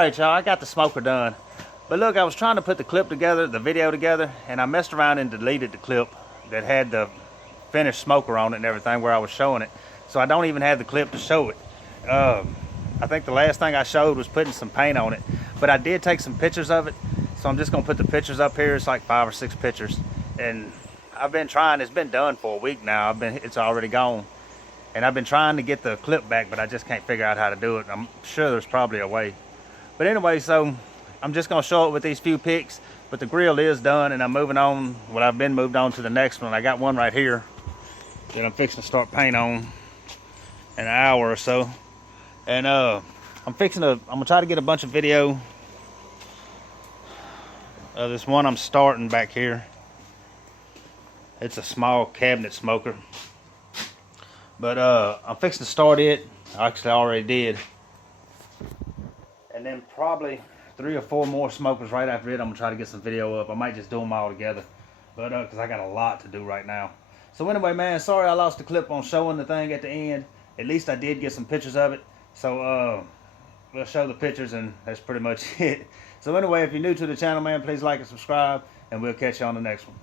Alright, y'all, I got the smoker done. But look, I was trying to put the clip together, the video together, and I messed around and deleted the clip that had the finished smoker on it and everything where I was showing it. So I don't even have the clip to show it. I think the last thing I showed was putting some paint on it. But I did take some pictures of it, so I'm just gonna put the pictures up here. It's like 5 or 6 pictures. And I've been trying, it's been done for a week now. It's already gone. And I've been trying to get the clip back, but I just can't figure out how to do it. I'm sure there's probably a way. But anyway, so I'm just gonna show it with these few pics, but the grill is done and I'm moving on. Well, I've been moved on to the next one. I got one right here that I'm fixing to start paint on in an hour or so. And I'm gonna try to get a bunch of video of this one I'm starting back here. It's a small cabinet smoker. But I'm fixing to start it. Actually, I already did. And then probably 3 or 4 more smokers right after it. I'm gonna try to get some video up. I might just do them all together. But because I got a lot to do right now. So anyway, man, sorry I lost the clip on showing the thing at the end. At least I did get some pictures of it. So we'll show the pictures and that's pretty much it. So anyway, if you're new to the channel, man, please like and subscribe. And we'll catch you on the next one.